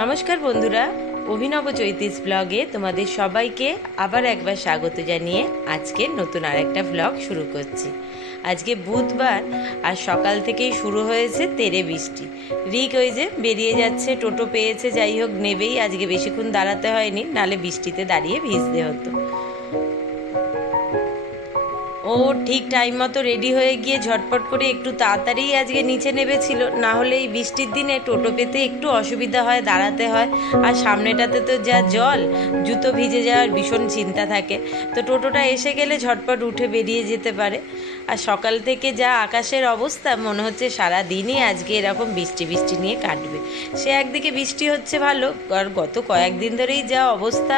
নমস্কার বন্ধুরা, অভিনব চৈতিস ব্লগে তোমাদের সবাইকে আবার একবার স্বাগত জানিয়ে আজকে নতুন আরেকটা ব্লগ শুরু করছি। আজকে বুধবার আর সকাল থেকেই শুরু হয়েছে তেড়ে বৃষ্টি। রিক ওই যে বেরিয়ে যাচ্ছে, টোটো পেয়েছে, যাই হোক নেবেই, আজকে বেশিক্ষণ দাঁড়াতে হয়নি, নালে বৃষ্টিতে দাঁড়িয়ে ভিজতে হতো। ও ঠিক টাইম মতো রেডি হয়ে গিয়ে ঝটপট করে একটু তাড়াতাড়ি আজকে নিচে নেমেছিল, না হলে এই বৃষ্টির দিনে টোটো পেতে একটু অসুবিধা হয়, দাঁড়াতে হয়। আর সামনেটাতে তো যা জল, জুতো ভিজে যাওয়ার ভীষণ চিন্তা থাকে। তো টোটোটা এসে গেলে ঝটপট উঠে বেরিয়ে যেতে পারে। আর সকাল থেকে যা আকাশের অবস্থা, মনে হচ্ছে সারা দিনই আজকে এরকম বৃষ্টি বৃষ্টি নিয়ে কাটবে। সে একদিকে বৃষ্টি হচ্ছে ভালো, আর গত কয়েকদিন ধরেই যা অবস্থা,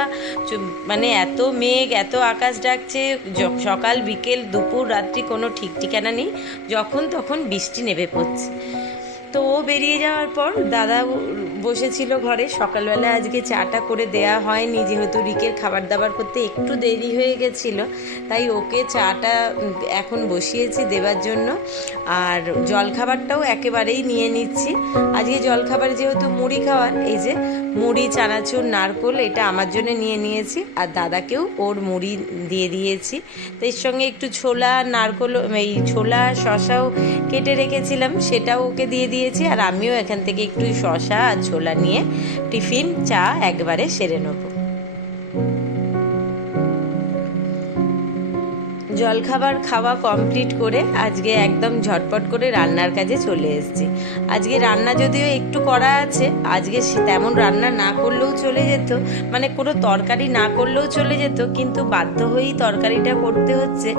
মানে এত মেঘ, এত আকাশ ডাকছে, সকাল বিকেল দুপুর রাত্রি কোনো ঠিক ঠিকানা নেই, যখন তখন বৃষ্টি নেমে পড়ছে। তো ও বেরিয়ে যাওয়ার পর দাদা বসেছিল ঘরে। সকালবেলা আজকে চাটা করে দেয়া হয়নি, যেহেতু রিকের খাবার দাবার করতে একটু দেরি হয়ে গেছিল, তাই ওকে চাটা এখন বসিয়েছি দেবার জন্য। আর জলখাবারটাও একেবারেই নিয়ে নিচ্ছি। আজকে জলখাবার যেহেতু মুড়ি খাওয়ার, এই যে মুড়ি, চানাচুর, নারকোল, এটা আমার জন্য নিয়ে নিয়েছি, আর দাদাকেও ওর মুড়ি দিয়ে দিয়েছি। তো এর সঙ্গে একটু ছোলা, নারকোল, এই ছোলা শশাও কেটে রেখেছিলাম, সেটাও ওকে দিয়ে দিয়েছি। আর আমিও এখান থেকে একটু শশা আর ছোলা নিয়ে টিফিন চা একবারে সেরে নেবো। জলখাবার খাওয়া কমপ্লিট করে আজকে একদম ঝটপট করে রান্নার কাজে চলে এসেছি। আজকে রান্না যদিও একটু করা আছে, আজকে তেমন রান্না না করলেও চলে যেত, মানে কোনো তরকারি না করলেও চলে যেত, কিন্তু বাধ্য হয়েই তরকারিটা করতে হচ্ছে।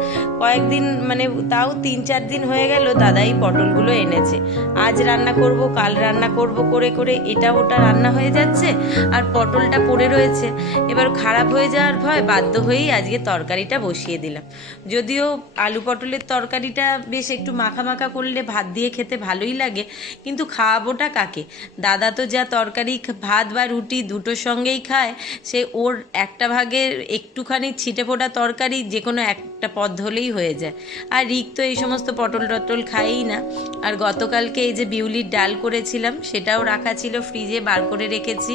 কয়েকদিন, মানে তাও 3-4 দিন হয়ে গেল দাদাই পটলগুলো এনেছে। আজ রান্না করব, কাল রান্না করব করে করে এটা ওটা রান্না হয়ে যাচ্ছে, আর পটলটা পড়ে রয়েছে। এবার খারাপ হয়ে যাওয়ার ভয় বাধ্য হয়েই আজকে তরকারিটা বসিয়ে দিলাম। যদিও আলু পটলের তরকারিটা বেশ একটু মাখা মাখা করলে ভাত দিয়ে খেতে ভালোই লাগে, কিন্তু খাওয়াবোটা কাকে? দাদা তো যা তরকারি ভাত বা রুটি দুটোর সঙ্গেই খায়, সে ওর একটা ভাগের একটুখানি ছিটে ফোটা তরকারি যে কোনো একটা পদ হলেই হয়ে যায়। আর রিক তো এই সমস্ত পটল টটল খায়ই না। আর গতকালকে এই যে বিউলির ডাল করেছিলাম, সেটাও রাখা ছিল ফ্রিজে, বার করে রেখেছি।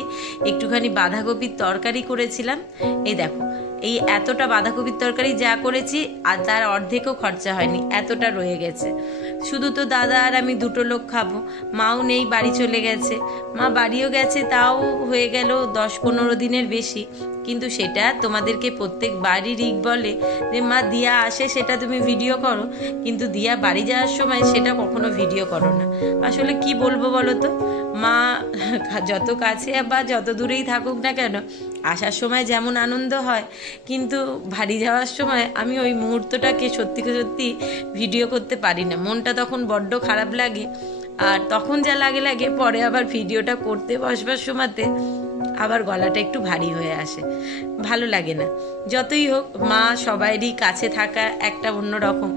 একটুখানি বাঁধাকপির তরকারি করেছিলাম, এই দেখো, এই এতটা বাঁধাকপির তরকারি যা করেছি, আর তার অর্ধেকও খরচা হয়নি, এতটা রয়ে গেছে। শুধু তো দাদা আর আমি দুটো লোক খাবো, মাও নেই, বাড়ি চলে গেছে। মা বাড়িও গেছে, তাও হয়ে গেল 10-15 দিনের বেশি। কিন্তু সেটা তোমাদেরকে প্রত্যেকবারই রিক বলে যে মা দিয়া আসে সেটা তুমি ভিডিও করো, কিন্তু দিয়া বাড়ি যাওয়ার সময় সেটা কখনো ভিডিও করো না। আসলে কি বলবো বলো তো, মা যত কাছে বা যত দূরেই থাকুক না কেন, আসার সময় যেমন আনন্দ হয়, কিন্তু বাড়ি যাওয়ার সময় আমি ওই মুহূর্তটাকে সত্যি সত্যি ভিডিও করতে পারি না। মনটা তখন বড্ড খারাপ লাগে, আর তখন যা লাগে লাগে, পরে আবার ভিডিওটা করতে বসবার সময়তে আবার গলাটা একটু ভারী হয়ে আসে, ভালো লাগে না। যতই হোক, মা সবাইরই কাছে থাকা একটা অন্য রকম।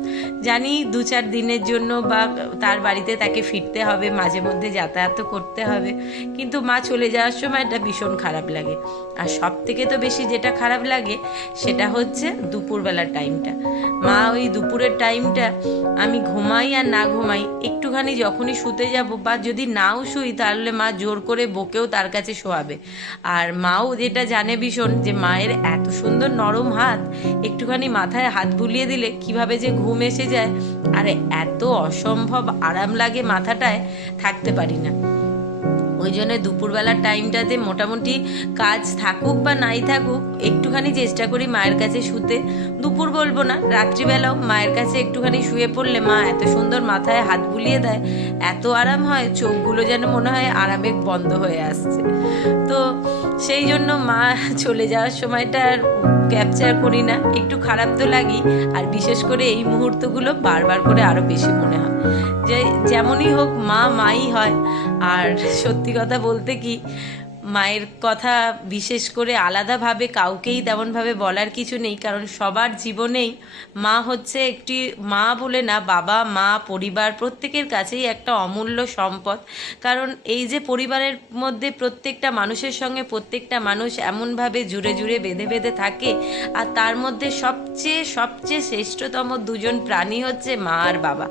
জানি 2-4 দিনের জন্য বা তার বাড়িতে তাকে ফিরতে হবে, মাঝে মধ্যে যাতায়াত করতে হবে, কিন্তু মা চলে যাওয়ার সময় এটা ভীষণ খারাপ লাগে। আর সব থেকে তো বেশি যেটা খারাপ লাগে সেটা হচ্ছে দুপুরবেলার টাইমটা। মা ওই দুপুরের টাইমটা, আমি ঘুমাই আর না ঘুমাই, একটুখানি যখনই শুতে যাব বা যদি নাও শুই, তাহলে মা জোর করে বকেও তার কাছে শোয়াবে। আর মাও যেটা জানে ভীষণ, যে মায়ের এত সুন্দর নরম হাত, একটুখানি মাথায় হাত বুলিয়ে দিলে কিভাবে যে ঘুম এসে যায়, আর এত অসম্ভব আরাম লাগে মাথাটায়, থাকতে পারি না। ওই জন্য দুপুরবেলার টাইমটাতে মোটামুটি কাজ থাকুক বা নাই থাকুক, একটুখানি চেষ্টা করি মায়ের কাছে শুতে। দুপুর বলবো না, রাত্রিবেলাও মায়ের কাছে একটুখানি শুয়ে পড়লে মা এত সুন্দর মাথায় হাত বুলিয়ে দেয়, এত আরাম হয়, চোখগুলো যেন মনে হয় আরামে বন্ধ হয়ে আসছে। তো সেই জন্য মা চলে যাওয়ার সময়টা আর ক্যাপচার করি না, একটু খারাপ তো লাগেই। আর বিশেষ করে এই মুহূর্তগুলো বারবার করে আরও বেশি মনে হয় যে যেমনই হোক মা মাই হয়। আর সত্যি কথা বলতে কি, মায়ের কথা বিশেষ করে আলাদাভাবে কাউকেই তেমনভাবে বলার কিছু নেই, কারণ সবার জীবনেই মা হচ্ছে একটি, মা বলে না, বাবা মা পরিবার প্রত্যেকের কাছেই একটা অমূল্য সম্পদ। কারণ এই যে পরিবারের মধ্যে প্রত্যেকটা মানুষের সঙ্গে প্রত্যেকটা মানুষ এমনভাবে জুড়ে জুড়ে বেঁধে বেঁধে থাকে, আর তার মধ্যে সবচেয়ে সবচেয়ে শ্রেষ্ঠতম দুজন প্রাণী হচ্ছে মা আর বাবা।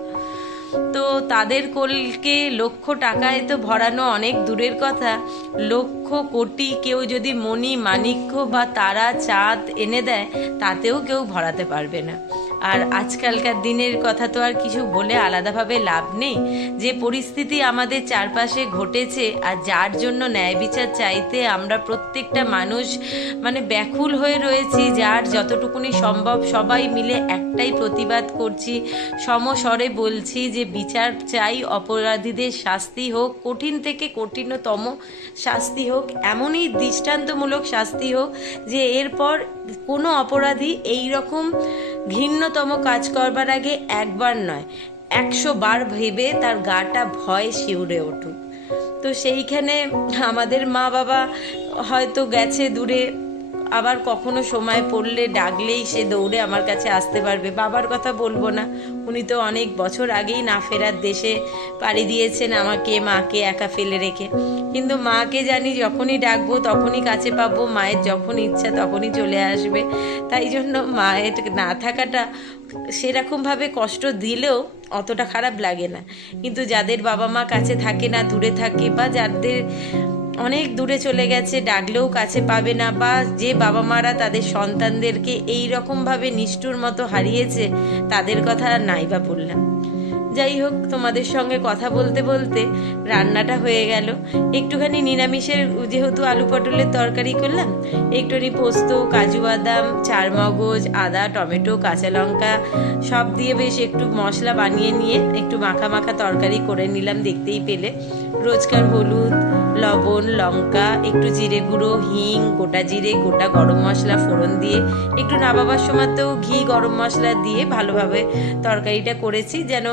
তো তাদের কোলকে লক্ষ টাকায় তো ভরানো অনেক দূরের কথা, লক্ষ কোটি কেউ যদি মণি মাণিক্য বা তারা চাঁদ এনে দেয় তাতেও কেউ ভরাতে পারবে না। আর আজকালকার দিনের কথা তো আর কিছু বলে আলাদাভাবে লাভ নেই। যে পরিস্থিতি আমাদের চারপাশে ঘটেছে আর যার জন্য ন্যায় বিচার চাইতে আমরা প্রত্যেকটা মানুষ মানে ব্যাকুল হয়ে রয়েছি, যার যতটুকুনি সম্ভব সবাই মিলে একটাই প্রতিবাদ করছি, সমস্বরে বলছি যে বিচার চাই, অপরাধীদের শাস্তি হোক, কঠিন থেকে কঠিনতম শাস্তি হোক, এমনই দৃষ্টান্তমূলক শাস্তি হোক যে এরপর কোনো অপরাধী এই রকম ঘৃণ্যতম কাজ করবার আগে একবার নয় 100 বার ভেবে তার গাটা ভয় শিউরে উঠুক। তো সেইখানে আমাদের মা বাবা হয়তো গেছে দূরে, আবার কখনো সময় পড়লে ডাকলেই সে দৌড়ে আমার কাছে আসতে পারবে। বাবার কথা বলবো না, উনি তো অনেক বছর আগেই না ফেরার দেশে পাড়ি দিয়েছেন আমাকে মাকে একা ফেলে রেখে। কিন্তু মাকে জানি যখনই ডাকবো তখনই কাছে পাবো, মায়ের যখন ইচ্ছা তখনই চলে আসবে। তাই জন্য মায়ের না থাকাটা সেরকমভাবে কষ্ট দিলেও অতটা খারাপ লাগে না। কিন্তু যাদের বাবা মা কাছে থাকে না, দূরে থাকে, বা যাদের অনেক দূরে চলে গেছে, ডাকলেও কাছে পাবে না, বা যে বাবা মারা তাদের সন্তানদেরকে এই রকমভাবে নিষ্ঠুর মতো হারিয়েছে, তাদের কথা নাই বা বললাম। যাই হোক, তোমাদের সঙ্গে কথা বলতে বলতে রান্নাটা হয়ে গেল। একটুখানি নিরামিষের যেহেতু আলু পটলের তরকারি করলাম, একটুখানি পোস্ত, কাজু বাদাম, চারমগজ, আদা, টমেটো, কাঁচা লঙ্কা সব দিয়ে বেশ একটু মশলা বানিয়ে নিয়ে একটু মাখা মাখা তরকারি করে নিলাম। দেখতেই পেলে রোজকার হলুদ, লবণ, লঙ্কা, একটু জিরে গুঁড়ো, হিং, গোটা জিরে, গোটা গরম মশলা ফোড়ন দিয়ে একটু নামাবার সময়তেও ঘি, গরম মশলা দিয়ে ভালোভাবে তরকারিটা করেছি। যেন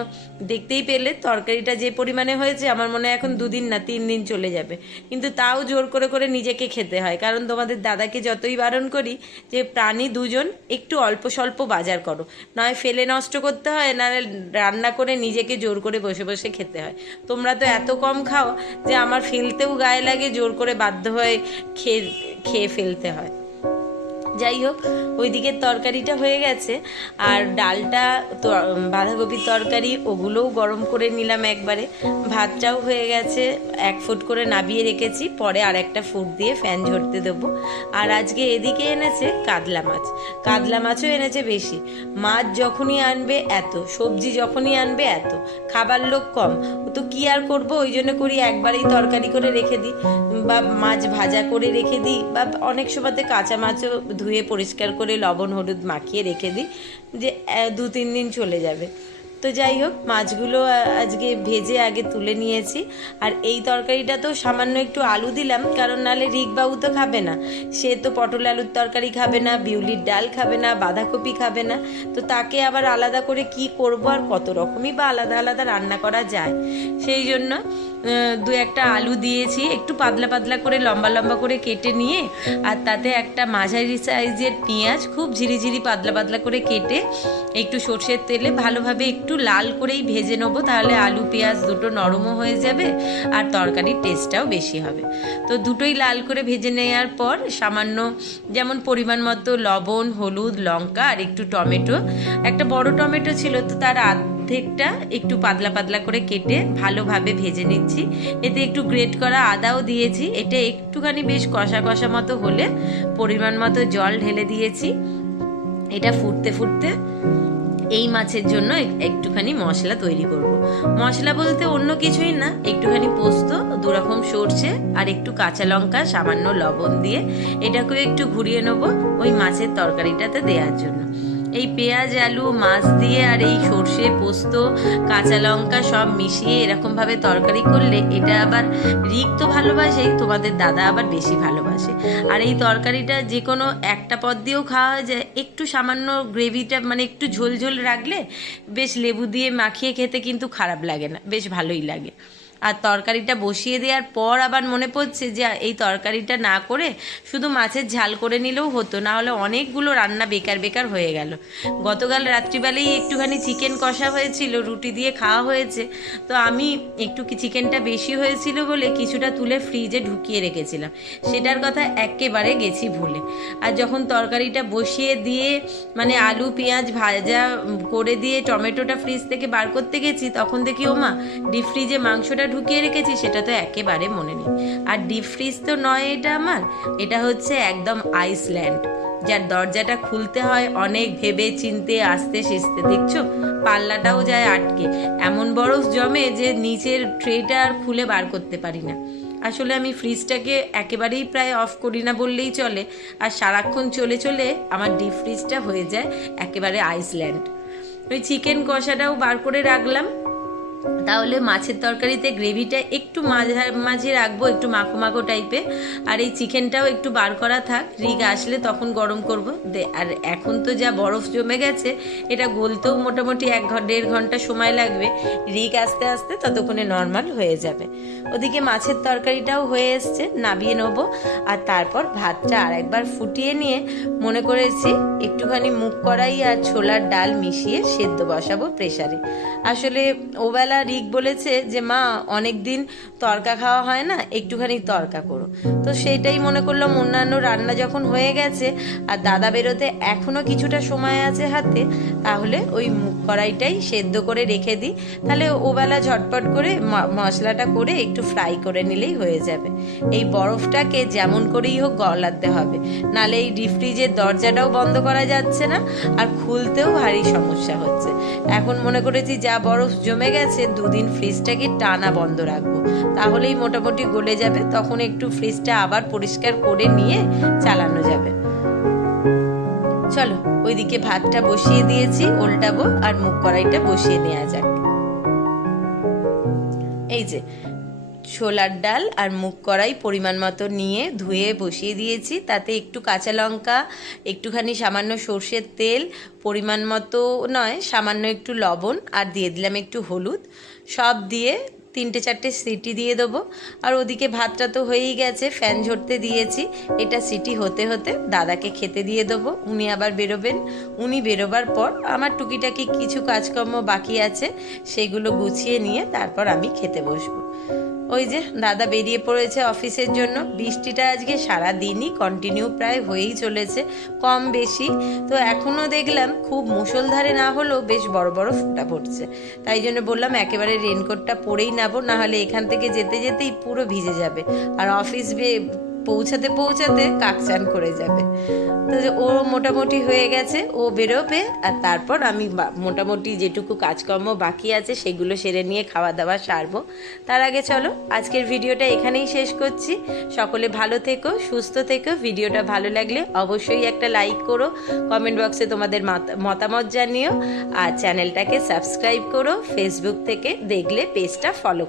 দেখতেই পেলে তরকারিটা যে পরিমাণে হয়েছে আমার মনে হয় এখন 2 দিন না 3 দিন চলে যাবে। কিন্তু তাও জোর করে করে নিজেকে খেতে হয়, কারণ তোমাদের দাদাকে যতই বারণ করি যে প্রাণী দুজন একটু অল্প স্বল্প বাজার করো, নয় ফেলে নষ্ট করতে হয়, না রান্না করে নিজেকে জোর করে বসে বসে খেতে হয়। তোমরা তো এত কম খাও যে আমার ফেলতেও গায়ে লাগে, জোর করে বাধ্য হয়ে খেয়ে ফেলতে হয়। যাই হোক, ওই দিকের তরকারিটা হয়ে গেছে, আর ডালটা তো বাঁধাকপির তরকারি ওগুলোও গরম করে নিলাম একবারে। ভাতটাও হয়ে গেছে, 1 ফুট করে নাবিয়ে রেখেছি, পরে আর একটা ফুট দিয়ে ফ্যান ঝরতে দেবো। আর আজকে এদিকে এনেছে কাতলা মাছ, কাতলা মাছও এনেছে বেশি। মাছ যখনই আনবে এত, সবজি যখনই আনবে এত, খাবার লোক কম, তো কি আর করবো, ওই জন্য করি একবারেই তরকারি করে রেখে দিই, বা মাছ ভাজা করে রেখে দিই, বা অনেক সময়তে কাঁচা মাছও ধুয়ে পরিষ্কার করে লবণ হলুদ মাখিয়ে রেখে দিই যে 2-3 দিন চলে যাবে। তো যাই হোক, মাছগুলো আজকে ভেজে আগে তুলে নিয়েছি। আর এই তরকারিটা তো সামান্য একটু আলু দিলাম, কারণ নাহলে রিকবাবু তো খাবে না, সে তো পটল আলুর তরকারি খাবে না, বিউলির ডাল খাবে না, বাঁধাকপি খাবে না। তো তাকে আবার আলাদা করে কি করব, আর কত রকমই বা আলাদা আলাদা রান্না করা যায়, সেই জন্য 2-1টা আলু দিয়েছি, একটু পাতলা পাতলা করে লম্বা লম্বা করে কেটে নিয়ে, আর তাতে একটা মাঝারি সাইজের পেঁয়াজ খুব ঝিরিঝিরি পাতলা পাতলা করে কেটে একটু সর্ষের তেলে ভালোভাবে একটু লাল করেই ভেজে নেবো, তাহলে আলু পেঁয়াজ দুটো নরমও হয়ে যাবে আর তরকারির টেস্টটাও বেশি হবে। তো দুটোই লাল করে ভেজে নেওয়ার পর সামান্য যেমন পরিমাণ মতো লবণ, হলুদ, লঙ্কা আর একটু টমেটো, একটা বড় টমেটো ছিল তো তার অর্ধেকটা একটু পাতলা পাতলা করে কেটে ভালোভাবে ভেজে নিচ্ছি। এতে একটু গ্রেট করা আদাও দিয়েছি। এটা একটুখানি বেশ কষা কষা মতো হলে পরিমাণ মতো জল ঢেলে দিয়েছি। এটা ফুটতে ফুটতে এই মাছের জন্য একটুখানি মশলা তৈরি করব। মশলা বলতে অন্য কিছুই না, একটুখানি পোস্ত, 2 রকম সর্ষে আর একটু কাঁচা লঙ্কা, সামান্য লবণ দিয়ে এটাকে একটু ঘুরিয়ে নেবো ওই মাছের তরকারিটাতে দেওয়ার জন্য। এই পেঁয়াজ, আলু, মাছ দিয়ে আর এই সর্ষে, পোস্ত, কাঁচা লঙ্কা সব মিশিয়ে এরকমভাবে তরকারি করলে এটা আবার রিক তো ভালোবাসে, তোমাদের দাদা আবার বেশি ভালোবাসে। আর এই তরকারিটা যে কোনো একটা পদ দিয়েও খাওয়া যায়, একটু সামান্য গ্রেভিটা মানে একটু ঝোল ঝোল রাখলে বেশ লেবু দিয়ে মাখিয়ে খেতে কিন্তু খারাপ লাগে না, বেশ ভালোই লাগে। আর তরকারিটা বসিয়ে দেওয়ার পর আবার মনে পড়ছে যে এই তরকারিটা না করে শুধু মাছের ঝাল করে নিলেও হতো, না হলে অনেকগুলো রান্না বেকার বেকার হয়ে গেল। গতকাল রাত্রিবেলায় একটুখানি চিকেন কষা হয়েছিল, রুটি দিয়ে খাওয়া হয়েছে, তো আমি একটু চিকেনটা বেশি হয়েছিল বলে কিছুটা তুলে ফ্রিজে ঢুকিয়ে রেখেছিলাম, সেটার কথা একেবারে গেছি ভুলে। আর যখন তরকারিটা বসিয়ে দিয়ে মানে আলু পেঁয়াজ ভাজা করে দিয়ে টমেটোটা ফ্রিজ থেকে বার করতে গেছি, তখন দেখি ওমা ডিপ ফ্রিজে মাংসটা ঢুকিয়ে রেখেছি, সেটা তো একেবারে মনে নেই। আর ডিপ ফ্রিজ তো নয় এটা আমার, এটা হচ্ছে একদম আইসল্যান্ড, যার দরজাটা খুলতে হয় অনেক ভেবে চিনতে আস্তে সেস্তে। দেখছো পাল্লাটাও যায় আটকে, এমন বরফ জমে যে নিচের ট্রেটা আর খুলে বার করতে পারি না। আসলে আমি ফ্রিজটাকে একেবারেই প্রায় অফ করি না বললেই চলে, আর সারাক্ষণ চলে চলে আমার ডিপ ফ্রিজটা হয়ে যায় একেবারে আইসল্যান্ড। ওই চিকেন কষাটাও বার করে রাখলাম, তাহলে মাছের তরকারিতে গ্রেভিটা একটু মাঝে রাখবো, একটু মাখো মাখো টাইপের। আর এই চিকেনটাও একটু বার করা থাক, রিগ আসলে তখন গরম করব। আর এখন তো যা বরফ জমে গেছে, এটা গলতেও মোটামুটি 1-1.5 ঘন্টা সময় লাগবে, রিগ আস্তে আস্তে ততক্ষণে নর্মাল হয়ে যাবে। ওদিকে মাছের তরকারিটাও হয়ে এসছে, নামিয়ে নেবো। আর তারপর ভাতটা আর একবার ফুটিয়ে নিয়ে মনে করেছি একটুখানি মুগ কড়াই আর ছোলার ডাল মিশিয়ে সেদ্ধ বসাবো প্রেসারে। আসলে ওবেলা রিক বলেছে যে মা অনেক দিন তরকা খাওয়া হয় না, একটুখানি তরকা করো, তো সেইটাই মনে করলাম। অন্যান্য রান্না যখন হয়ে গেছে আর দাদা বেরোতে এখনো কিছুটা সময় আছে হাতে, তাহলে ওই মুগ কড়াইটাই সেদ্ধ করে রেখে দিই, তাহলে ওবেলা ঝটপট করে মশলাটা করে একটু ফ্রাই করে নিলেই হয়ে যাবে। এই বরফটাকে যেমন করেই হোক গলাতে হবে, নালে এই ডিপ ফ্রিজের দরজাটাও বন্ধ করা যাচ্ছে না, আর খুলতেও ভারী সমস্যা হচ্ছে। এখন মনে করেছি যা বরফ জমে গেছে 2 দিন ফ্রিজটাকে টানা বন্ধ রাখবো, তাহলেই মোটামুটি গলে যাবে, তখন একটু ফ্রিজটা আবার পরিষ্কার করে নিয়ে চালানো যাবে। চলো ওইদিকে ভাতটা বসিয়ে দিয়েছি, উল্টাবো আর মুগ কড়াইটা বসিয়ে নেওয়া যাক। এই যে ছোলার ডাল আর মুগ কড়াই পরিমাণ মতো নিয়ে ধুয়ে বসিয়ে দিয়েছি, তাতে একটু কাঁচা লঙ্কা, একটুখানি সামান্য সর্ষের তেল, পরিমাণ মতো নয় সামান্য একটু লবণ, আর দিয়ে দিলাম একটু হলুদ, সব দিয়ে 3-4টে সিটি দিয়ে দেবো। আর ওদিকে ভাতটা তো হয়েই গেছে, ফ্যান ঝরতে দিয়েছি, এটা সিটি হতে হতে দাদাকে খেতে দিয়ে দেবো, উনি আবার বেরোবেন। উনি বেরোবার পর আমার টুকিটাকি কিছু কাজকর্ম বাকি আছে, সেগুলো গুছিয়ে নিয়ে তারপর আমি খেতে বসবো। ওই যে দাদা বেরিয়ে পড়েছে অফিসের জন্য। বৃষ্টিটা আজকে সারা দিনই কন্টিনিউ প্রায় হয়েই চলেছে, কম বেশি। তো এখনও দেখলাম খুব মুষলধারে না হলেও বেশ বড় বড় ফোঁটা পড়ছে, তাই জন্য বললাম একেবারে রেনকোটটা পরেই নেবো, নাহলে এখান থেকে যেতে যেতেই পুরো ভিজে যাবে, আর অফিস পৌঁছাতে পৌঁছাতে কাকচান করে যাবে। তো ও মোটামুটি হয়ে গেছে, ও বেরোবে, আর তারপর আমি মোটামুটি যেটুকু কাজকর্ম বাকি আছে সেগুলো সেরে নিয়ে খাওয়া দাওয়া সারবো। তার আগে চলো আজকের ভিডিওটা এখানেই শেষ করছি। সকলে ভালো থেকো, সুস্থ থেকো। ভিডিওটা ভালো লাগলে অবশ্যই একটা লাইক করো, কমেন্ট বক্সে তোমাদের মতামত জানিও, আর চ্যানেলটাকে সাবস্ক্রাইব করো। ফেসবুক থেকে দেখলে পেজটা ফলো